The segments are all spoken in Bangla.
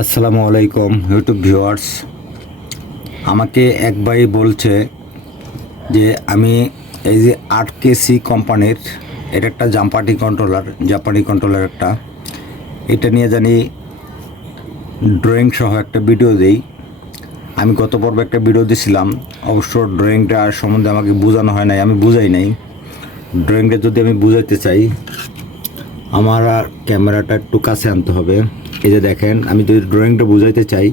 আসসালামু আলাইকুম ইউটিউব ভিউয়ার্স আমাকে এক ভাই বলছে যে, আমি এই যে আট কেসি কোম্পানির, এটা একটা জাম্পাটি কন্ট্রোলার জাপানি কন্ট্রোলার একটা। এটা নিয়ে জানি ড্রয়িং সহ একটা ভিডিও দেই। আমি গত পর্বে একটা ভিডিও দিছিলাম। অবশ্য ড্রয়িংটা সম্বন্ধে আমাকে বোঝানো হয় নাই, আমি বুঝাই নাই। ড্রয়িংটা যদি আমি বুঝাইতে চাই আমার ক্যামেরাটা একটু কাছে আনতে হবে। এই যে দেখেন, আমি যদি ড্রয়িংটা বুঝাইতে চাই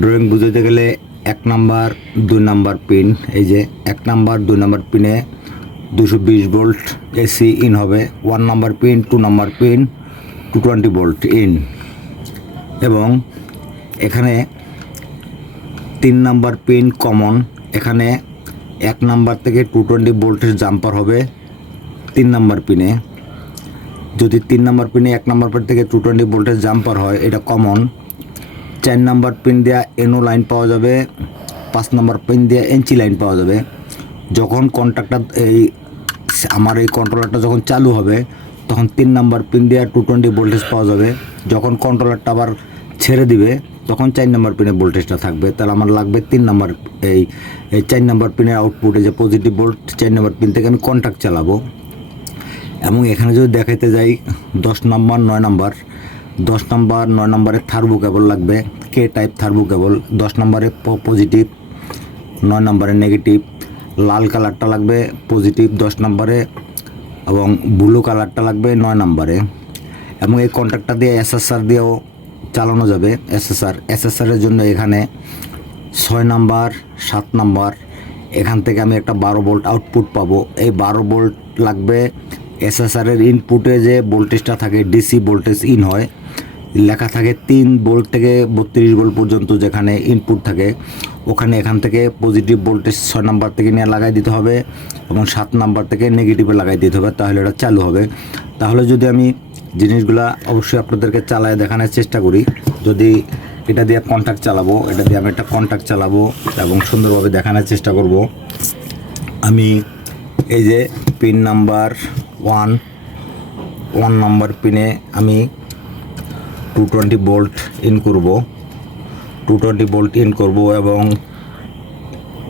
ড্রয়িং বুঝাইতে গেলে এক নাম্বার, দুই নাম্বার পিন এই যে এক নাম্বার, দুই নাম্বার পিনে দুশো বিশ ভোল্ট এসি ইন হবে one number pin to number pin two twenty volt in এবং এখানে তিন নাম্বার পিন কমন এখানে এক নাম্বার থেকে টু টোয়েন্টি ভোল্টের জাম্পার হবে, তিন নাম্বার পিনে যদি তিন নম্বর পিনে এক নাম্বার পিন থেকে টু টোয়েন্টি ভোল্টের জাম্পার হয়, এটা কমন চার নাম্বার পিন দেওয়া এনও লাইন পাওয়া যাবে, পাঁচ নাম্বার পিন দেওয়া এনচি লাইন পাওয়া যাবে। যখন কন্ট্রাক্টটা এই আমার এই কন্ট্রোলারটা যখন চালু হবে, তখন তিন নম্বর পিন দেওয়া টু টোয়েন্টি ভোল্টেজ পাওয়া যাবে। যখন কন্ট্রোলারটা আবার ছেড়ে দিবে, তখন চার নাম্বার পিনে ভোল্টেজটা থাকবে। তাহলে আমার লাগবে তিন নাম্বার এই চার নাম্বার পিনের আউটপুটে যে পজিটিভ ভোল্ট চার নাম্বার পিন থেকে আমি কন্ট্যাক্ট চালাবো। এবং এখানে যদি দেখাইতে যাই, দশ নম্বর, নয় নম্বর, দশ নম্বর, নয় নাম্বারে থার্বো কেবল লাগবে কে টাইপ থার্বো কেবল দশ নাম্বারে পজিটিভ নয় নাম্বারে নেগেটিভ লাল কালারটা লাগবে পজিটিভ দশ নাম্বারে, এবং ব্লু কালারটা লাগবে নয় নাম্বারে। এবং এই কন্ট্যাক্টটা দিয়ে এসএসআর দিয়েও চালানো যাবে এসএসআর এসএসআরের জন্য এখানে ছয় নাম্বার, সাত নাম্বার, এখান থেকে আমি একটা বারো ভোল্ট আউটপুট পাবো। এই বারো ভোল্ট লাগবে এসএসআরের ইনপুটে যে ভোল্টেজটা থাকে ডিসি ভোল্টেজ ইন হয়, লেখা থাকে তিন ভোল্ট থেকে বত্রিশ ভোল্ট পর্যন্ত যেখানে ইনপুট থাকে, ওখানে এখান থেকে পজিটিভ ভোল্টেজ ছয় নাম্বার থেকে নিয়ে লাগাই দিতে হবে এবং সাত নাম্বার থেকে নেগেটিভে লাগাই দিতে হবে, তাহলে এটা চালু হবে। তাহলে যদি আমি জিনিসগুলা অবশ্যই আপনাদেরকে চালায় দেখানোর চেষ্টা করি, যদি এটা দিয়ে কন্ট্যাক্ট চালাবো, এটা দিয়ে আমি একটা কন্ট্যাক্ট চালাবো এবং সুন্দরভাবে দেখানোর চেষ্টা করব। আমি এই যে pin number one one number পিনে আমি টু টোয়েন্টি বোল্ট ইন করব টু টোয়েন্টি বোল্ট ইন করব এবং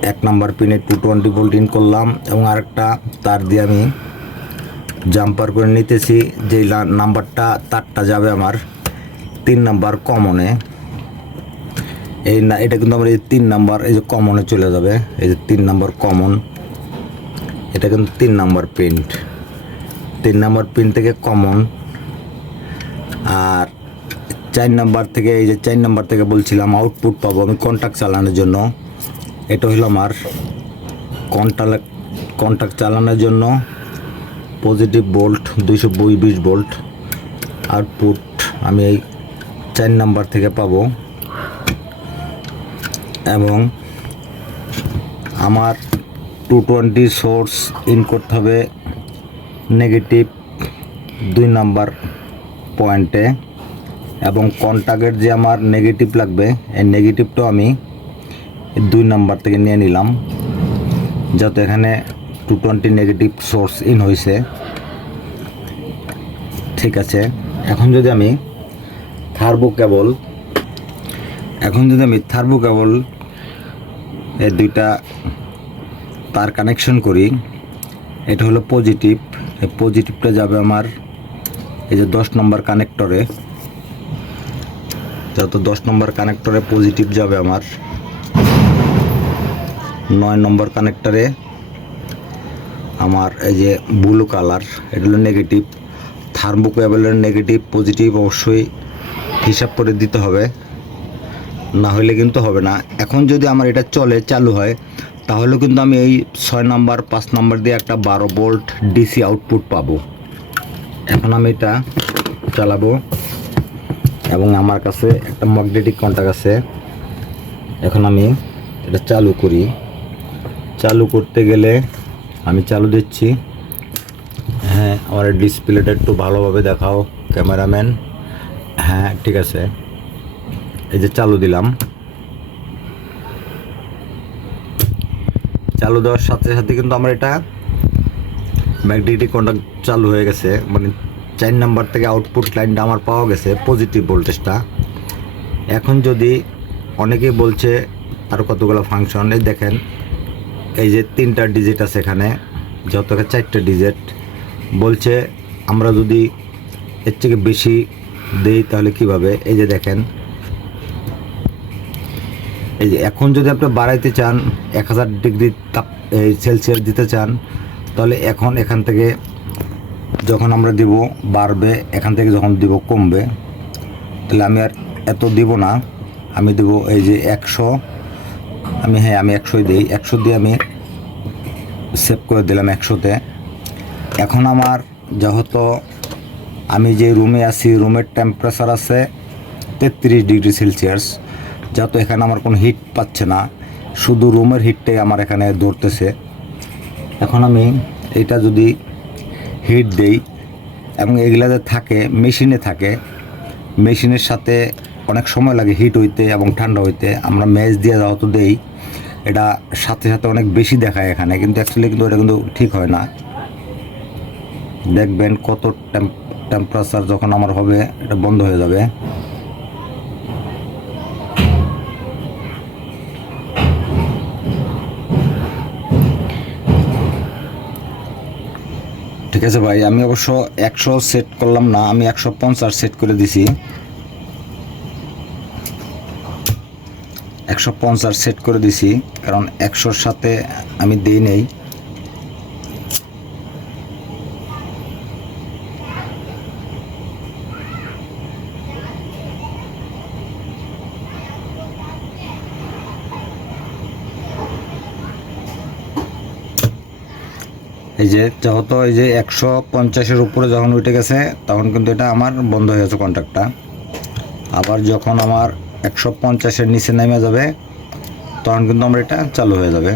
এক নাম্বার পিনে টু টোয়েন্টি বোল্ট ইন করলাম এবং আরেকটা তার দিয়ে আমি জাম্পার করে নিতেছি লা- নাম্বারটা তারটা যাবে আমার তিন নাম্বার কমনে এই না এটা কিন্তু আমার এই তিন নাম্বার এই যে কমনে চলে যাবে এই যে তিন নাম্বার কমন এটা কিন্তু তিন নাম্বার প্রিন্ট তিন নম্বর পিন থেকে কমন আর চার নাম্বার থেকে, এই যে চার নাম্বার থেকে বলছিলাম আউটপুট পাবো আমি কন্ট্যাক্ট চালানোর জন্য। এটা হলো আমার কন্ট্যাক্ট কন্ট্যাক্ট চালানোর জন্য পজিটিভ বোল্ট দুইশো বই বিশ বোল্ট আউটপুট আমি এই চার নাম্বার থেকে পাবো। এবং আমার টু টোয়েন্টি সোর্স ইন করতে হবে। নেগেটিভ দুই নাম্বার পয়েন্টে এবং কন্ট্যাক্টের যে আমার নেগেটিভ লাগবে, এই নেগেটিভটাও আমি দুই নাম্বার থেকে নিয়ে নিলাম। যাতে এখানে two twenty negative source in হয়েছে ঠিক আছে, এখন যদি আমি থার্বো কেবল এখন যদি আমি থার্বো কেবল এই দুইটা তার কানেকশন করি এটা হলো পজিটিভ এই পজিটিভটা যাবে আমার এই যে দশ নম্বর কানেক্টরে যত দশ নম্বর কানেক্টরে পজিটিভ যাবে আমার। নয় নম্বর কানেক্টরে আমার এই যে ব্লু কালার এটা হলো নেগেটিভ থার্মো কেবলের নেগেটিভ পজিটিভ অবশ্যই হিসাব করে দিতে হবে। না হলে কিন্তু হবে না। এখন যদি আমার এটা চলে, চালু হয় তাহলে কিন্তু আমি এই ছয় নাম্বার, পাঁচ নাম্বার দিয়ে একটা বারো ভোল্ট ডিসি আউটপুট পাবো। এখন আমি এটা চালাবো এবং আমার কাছে একটা ম্যাগনেটিক কন্ট্যাক্ট আছে। এখন আমি এটা চালু করি। চালু করতে গেলে আমি চালু দিচ্ছি। হ্যাঁ আমার ডিসপ্লেটা একটু ভালোভাবে দেখাও, ক্যামেরাম্যান। হ্যাঁ ঠিক আছে। এই যে চালু দিলাম। চালু দেওয়ার সাথে সাথে কিন্তু আমার এটা ম্যাগনেটিক কন্ট্যাক্ট চালু হয়ে গেছে। মানে চার নাম্বার থেকে আউটপুট লাইনটা আমার পাওয়া গেছে পজিটিভ ভোল্টেজটা এখন যদি অনেকেই বলছে আর কতগুলো ফাংশন এই দেখেন, এই যে তিনটা ডিজিট আছে এখানে যত চারটা ডিজিট বলছে আমরা যদি এর থেকে বেশি দেই তাহলে কীভাবে? এই যে দেখেন এই এখন যদি আপনি বাড়াইতে চান, এক হাজার ডিগ্রি তাপ, এই সেলসিয়াস দিতে চান, তাহলে এখন এখান থেকে যখন আমরা দিব বাড়বে, এখান থেকে যখন দিব কমবে, তাহলে আমি আর এত দিব না। আমি দেব এই যে একশো, আমি হ্যাঁ আমি একশোই দিই। একশো দিয়ে আমি সেভ করে দিলাম একশোতে। এখন আমার যেহেতু আমি যে রুমে আছি, রুমের টেম্পারেচার আছে তেত্রিশ ডিগ্রি সেলসিয়াস। যেহেতু এখানে আমার কোনো হিট পাচ্ছে না। শুধু রুমের হিটটাই আমার এখানে ধরতেছে। এখন আমি এটা যদি হিট দেই এবং এগুলাতে থাকে মেশিনে থাকে মেশিনের সাথে অনেক সময় লাগে হিট হইতে এবং ঠান্ডা হইতে। আমরা ম্যাচ দিয়ে যাওয়া যেহেতু দেই, এটা সাথে সাথে অনেক বেশি দেখায় এখানে। কিন্তু অ্যাকচুয়ালি কিন্তু এটা কিন্তু ঠিক হয় না। দেখবেন কত টেম্পারেচার যখন আমার হবে, এটা বন্ধ হয়ে যাবে। ঠিক আছে ভাই, আমি অবশ্য একশো সেট করলাম না, আমি একশো পঞ্চাশ সেট করে দিছি। একশো পঞ্চাশ সেট করে দিছি, কারণ একশোর সাথে আমি দিই নেই। এই যে যেহেতু এই যে একশো পঞ্চাশের উপরে যখন উঠে গেছে, তখন কিন্তু এটা আমার বন্ধ হয়ে গেছে কন্ট্রাক্টটা আবার যখন আমার একশো পঞ্চাশের নিচে নেমে যাবে, তখন কিন্তু আমার এটা চালু হয়ে যাবে।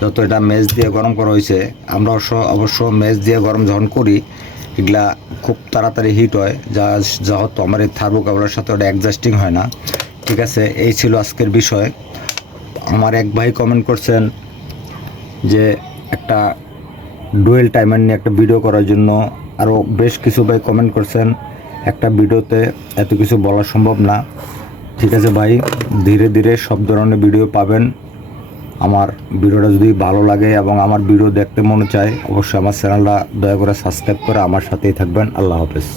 যত এটা মেজ দিয়ে গরম করা হয়েছে, আমরা অবশ্য অবশ্য মেজ দিয়ে গরম যখন করি, এগুলা খুব তাড়াতাড়ি হিট হয়। যা যেহেতু আমার এই থার্মো কাবলার সাথে ওটা অ্যাডজাস্টিং হয় না। ঠিক আছে, এই ছিল আজকের বিষয়। আমার এক ভাই কমেন্ট করছেন যে একটা ডুয়েল টাইমার নিয়ে একটা ভিডিও করার জন্য আরও বেশ কিছু ভাই কমেন্ট করছেন। একটা ভিডিওতে এত কিছু বলা সম্ভব না। ঠিক আছে ভাই, ধীরে ধীরে সব ধরনের ভিডিও পাবেন। আমার ভিডিওটা যদি ভালো লাগে এবং আমার ভিডিও দেখতে মনে চায়, অবশ্যই আমার চ্যানেলটা দয়া করে সাবস্ক্রাইব করে আমার সাথেই থাকবেন। আল্লাহ হাফেজ।